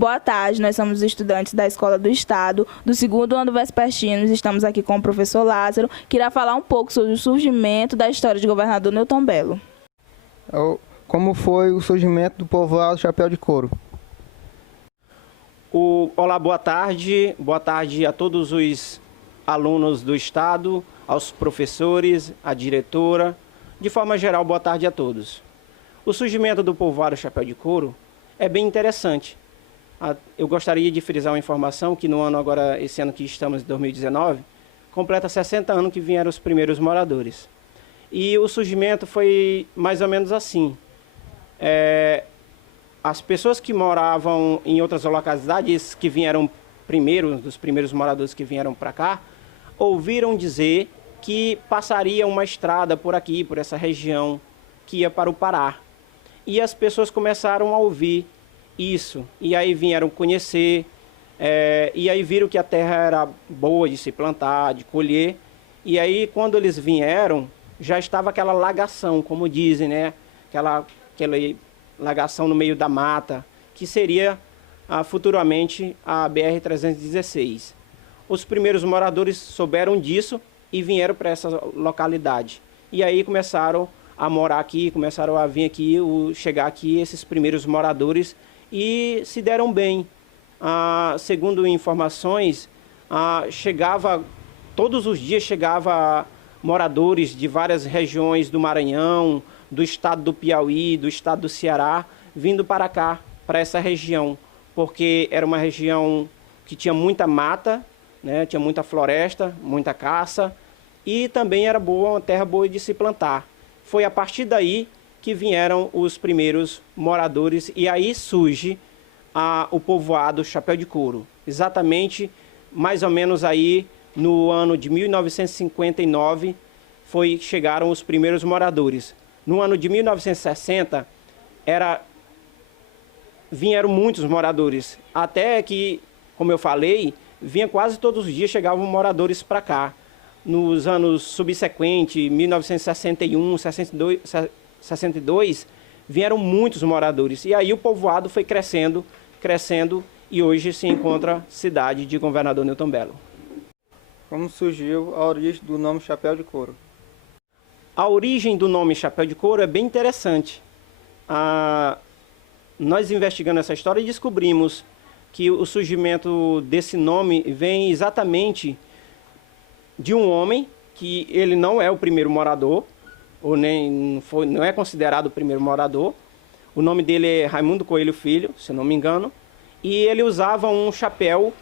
Boa tarde, nós somos estudantes da Escola do Estado, do 2º ano vespertinos. Estamos aqui com o professor Lázaro, que irá falar um pouco sobre o surgimento da história de governador Newton Bello. Como foi o surgimento do povoado Chapéu de Couro? Olá, boa tarde a todos os alunos do Estado, aos professores, à diretora. De forma geral, boa tarde a todos. O surgimento do povoado Chapéu de Couro é bem interessante. Eu gostaria de frisar uma informação que no ano agora, esse ano que estamos, em 2019, completa 60 anos que vieram os primeiros moradores. E o surgimento foi mais ou menos assim. As pessoas que moravam em outras localidades, que vieram primeiro, dos primeiros moradores que vieram para cá, ouviram dizer que passaria uma estrada por aqui, por essa região, que ia para o Pará. E as pessoas começaram a ouvir isso, e aí vieram conhecer, e aí viram que a terra era boa de se plantar, de colher, e aí quando eles vieram, já estava aquela lagação, como dizem, né? Aquela lagação no meio da mata, que seria futuramente a BR-316. Os primeiros moradores souberam disso e vieram para essa localidade. E aí começaram a morar aqui, começaram a vir aqui, chegar aqui esses primeiros moradores e se deram bem. Segundo informações, todos os dias chegava moradores de várias regiões do Maranhão, do estado do Piauí, do estado do Ceará, vindo para cá, para essa região, porque era uma região que tinha muita mata, né? Tinha muita floresta, muita caça, e também era uma terra boa de se plantar. Foi a partir daí que vieram os primeiros moradores, e aí surge o povoado Chapéu de Couro. Exatamente, mais ou menos aí no ano de 1959, chegaram os primeiros moradores. No ano de 1960, vieram muitos moradores, até que, como eu falei, vinha quase todos os dias, chegavam moradores para cá. Nos anos subsequentes, 1961, 62, vieram muitos moradores. E aí o povoado foi crescendo, e hoje se encontra cidade de Governador Newton Bello. Como surgiu a origem do nome Chapéu de Couro? A origem do nome Chapéu de Couro é bem interessante. Nós investigando essa história descobrimos que o surgimento desse nome vem exatamente de um homem que ele não é o primeiro morador, ou não é considerado o primeiro morador. O nome dele é Raimundo Coelho Filho, se não me engano, e ele usava um chapéu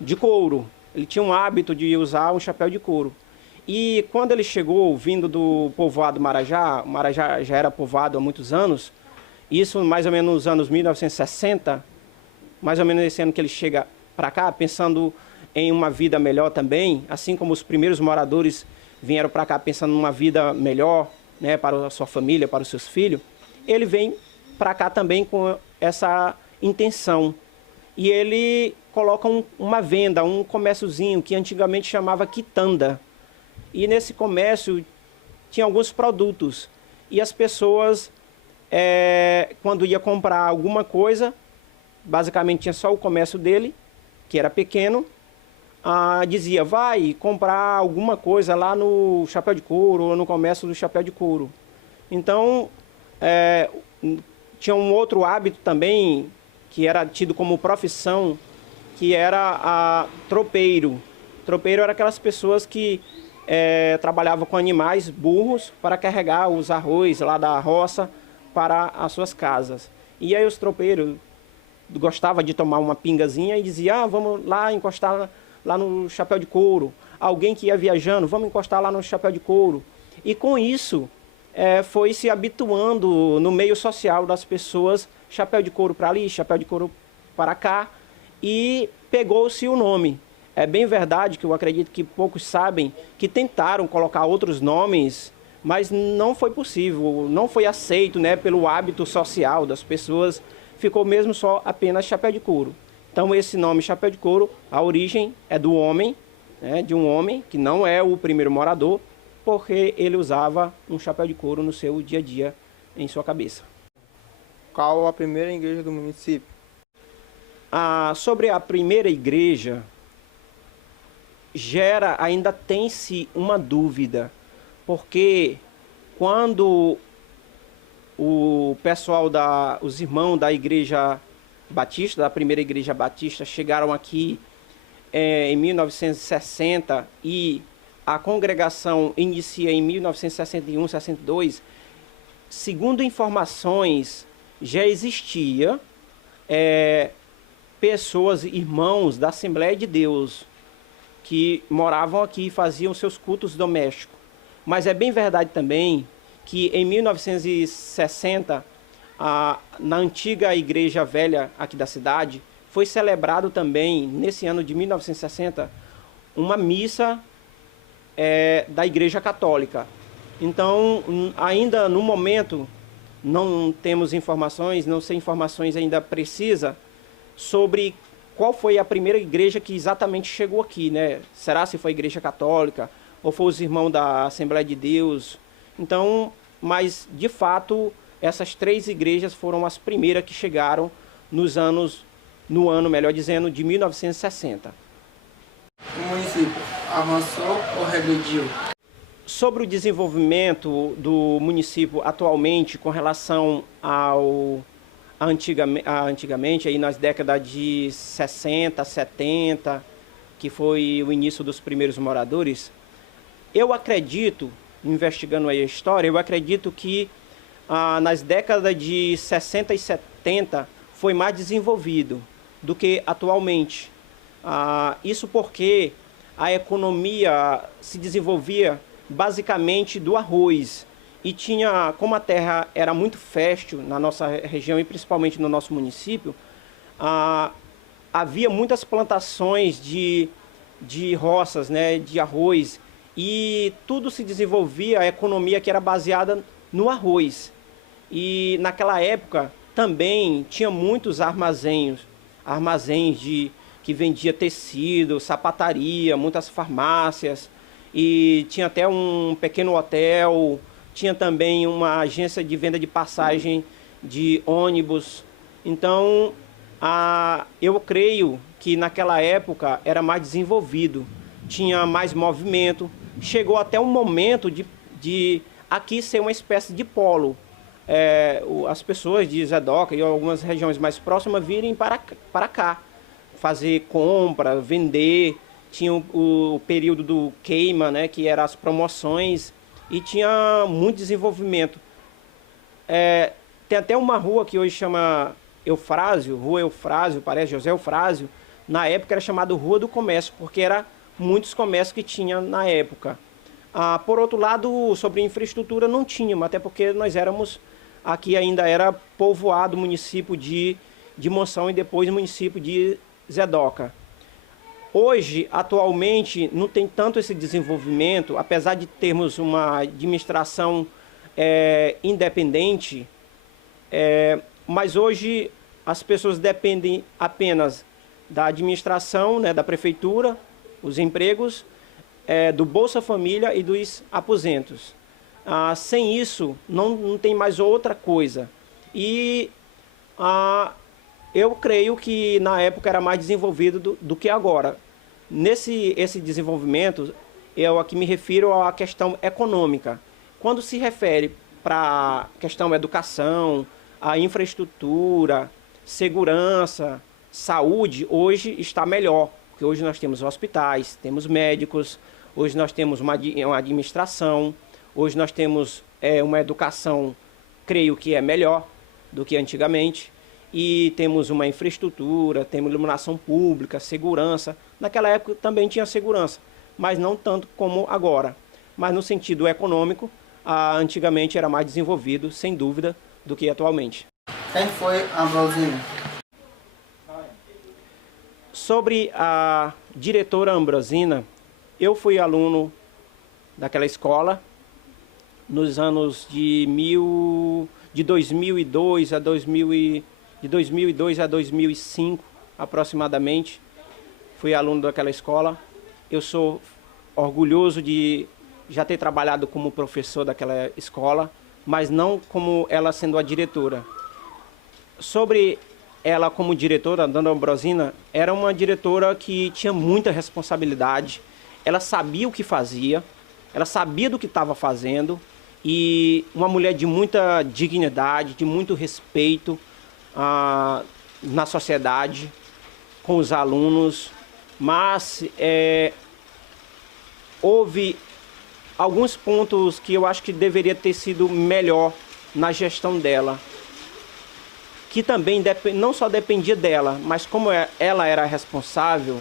de couro. Ele tinha um hábito de usar um chapéu de couro. E quando ele chegou, vindo do povoado Marajá, o Marajá já era povoado há muitos anos, isso mais ou menos nos anos 1960, mais ou menos esse ano que ele chega para cá, pensando em uma vida melhor também, assim como os primeiros moradores vieram para cá pensando numa vida melhor, né, para a sua família, para os seus filhos, ele vem para cá também com essa intenção. E ele coloca uma venda, um comérciozinho que antigamente chamava quitanda. E nesse comércio tinha alguns produtos. E as pessoas, quando ia comprar alguma coisa, basicamente tinha só o comércio dele, que era pequeno, dizia, vai comprar alguma coisa lá no Chapéu de Couro, ou no comércio do Chapéu de Couro. Então, tinha um outro hábito também, que era tido como profissão, que era tropeiro. Tropeiro era aquelas pessoas que trabalhavam com animais, burros, para carregar os arroz lá da roça para as suas casas. E aí os tropeiros gostavam de tomar uma pingazinha e diziam, vamos lá encostar lá no Chapéu de Couro. Alguém que ia viajando, vamos encostar lá no Chapéu de Couro. E com isso, foi se habituando no meio social das pessoas, chapéu de couro para ali, chapéu de couro para cá, e pegou-se o nome. É bem verdade que eu acredito que poucos sabem que tentaram colocar outros nomes, mas não foi possível, não foi aceito, né, pelo hábito social das pessoas, ficou mesmo só apenas Chapéu de Couro. Então esse nome Chapéu de Couro, a origem é do homem, né, de um homem que não é o primeiro morador, porque ele usava um chapéu de couro no seu dia a dia, em sua cabeça. Qual a primeira igreja do município? Sobre a primeira igreja, ainda tem-se uma dúvida, porque quando o pessoal os irmãos da igreja batista, da primeira igreja batista, chegaram aqui em 1960 e a congregação inicia em 1961, 62, segundo informações, já existia pessoas, irmãos da Assembleia de Deus, que moravam aqui e faziam seus cultos domésticos. Mas é bem verdade também que em 1960, na antiga igreja velha aqui da cidade, foi celebrado também, nesse ano de 1960, uma missa da Igreja Católica. Então, ainda no momento, não temos informações, não sei informações ainda precisas sobre qual foi a primeira igreja que exatamente chegou aqui, né? Será se foi a Igreja Católica ou foi os irmãos da Assembleia de Deus? Então, mas de fato, essas 3 igrejas foram as primeiras que chegaram no ano, melhor dizendo, de 1960. O município avançou ou regrediu? Sobre o desenvolvimento do município atualmente com relação antigamente, aí nas décadas de 60, 70, que foi o início dos primeiros moradores, eu acredito, investigando aí a história, eu acredito que nas décadas de 60 e 70 foi mais desenvolvido do que atualmente. Isso porque a economia se desenvolvia basicamente do arroz. E como a terra era muito fértil na nossa região e principalmente no nosso município, havia muitas plantações de roças, né, de arroz, e tudo se desenvolvia, a economia que era baseada no arroz. E naquela época também tinha muitos armazéns que vendia tecido, sapataria, muitas farmácias, e tinha até um pequeno hotel, tinha também uma agência de venda de passagem de ônibus. Então, eu creio que naquela época era mais desenvolvido, tinha mais movimento. Chegou até um momento de aqui ser uma espécie de polo. As pessoas de Zedoca e algumas regiões mais próximas virem para cá, fazer compra, vender. Tinha o período do queima, né, que eram as promoções, e tinha muito desenvolvimento. Tem até uma rua que hoje chama Eufrásio, Rua Eufrásio, parece José Eufrásio. Na época era chamada Rua do Comércio, porque era muitos comércios que tinha na época. Por outro lado, sobre infraestrutura não tínhamos, até porque nós éramos, aqui ainda era povoado o município de Monção e depois o município de Zedoca. Hoje, atualmente, não tem tanto esse desenvolvimento, apesar de termos uma administração independente, mas hoje as pessoas dependem apenas da administração, né, da prefeitura, os empregos, do Bolsa Família e dos aposentos. Sem isso, não tem mais outra coisa. E eu creio que na época era mais desenvolvido do que agora. Esse desenvolvimento, eu aqui me refiro à questão econômica. Quando se refere para a questão educação, a infraestrutura, segurança, saúde, hoje está melhor. Porque hoje nós temos hospitais, temos médicos, hoje nós temos uma administração, hoje nós temos uma educação, creio que é melhor do que antigamente. E temos uma infraestrutura, temos iluminação pública, segurança. Naquela época também tinha segurança, mas não tanto como agora. Mas no sentido econômico, antigamente era mais desenvolvido, sem dúvida, do que atualmente. Quem foi Ambrosina? Sobre a diretora Ambrosina, eu fui aluno daquela escola nos anos de 2002 a 2005, aproximadamente. Fui aluno daquela escola. Eu sou orgulhoso de já ter trabalhado como professor daquela escola, mas não como ela sendo a diretora. Sobre ela, como diretora, a dona Ambrosina, era uma diretora que tinha muita responsabilidade. Ela sabia o que fazia, ela sabia do que estava fazendo, e uma mulher de muita dignidade, de muito respeito na sociedade, com os alunos. Mas houve alguns pontos que eu acho que deveria ter sido melhor na gestão dela, que também não só dependia dela, mas como ela era responsável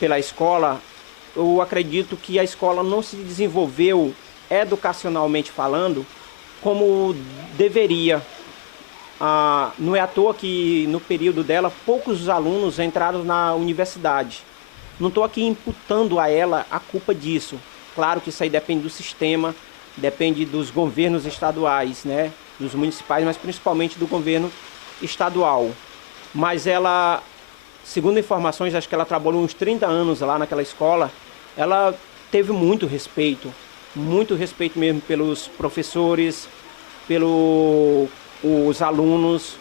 pela escola, eu acredito que a escola não se desenvolveu educacionalmente falando como deveria. Não é à toa que no período dela poucos alunos entraram na universidade. Não estou aqui imputando a ela a culpa disso. Claro que isso aí depende do sistema, depende dos governos estaduais, né? Dos municipais, mas principalmente do governo estadual. Mas ela, segundo informações, acho que ela trabalhou uns 30 anos lá naquela escola. Ela teve muito respeito mesmo pelos professores, pelos alunos.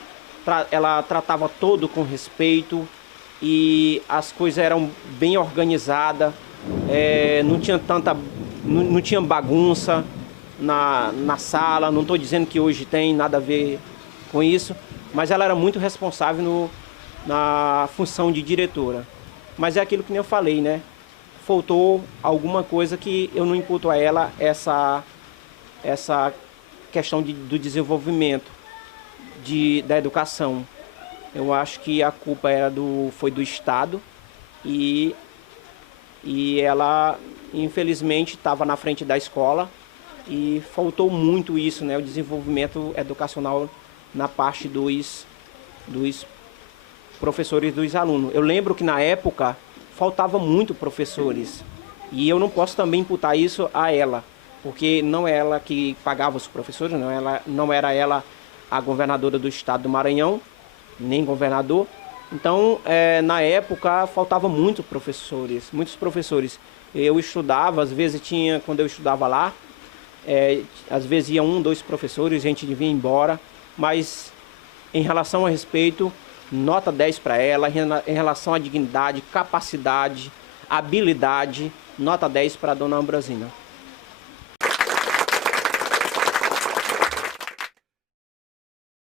Ela tratava todo com respeito e as coisas eram bem organizadas. Não tinha bagunça na sala. Não estou dizendo que hoje tem nada a ver com isso, mas ela era muito responsável na função de diretora. Mas é aquilo que eu falei, né? Faltou alguma coisa que eu não imputo a ela, essa questão do desenvolvimento da educação. Eu acho que a culpa foi do Estado e ela, infelizmente, estava na frente da escola e faltou muito isso, né? O desenvolvimento educacional na parte dos professores e dos alunos. Eu lembro que na época faltava muito professores e eu não posso também imputar isso a ela, porque não é ela que pagava os professores, não era ela a governadora do estado do Maranhão, nem governador. Então, na época, faltava muitos professores. Eu estudava, às vezes quando eu estudava lá, às vezes ia 1, 2 professores, a gente devia ir embora, mas em relação a respeito, nota 10 para ela. Em relação à dignidade, capacidade, habilidade, nota 10 para a dona Ambrosina.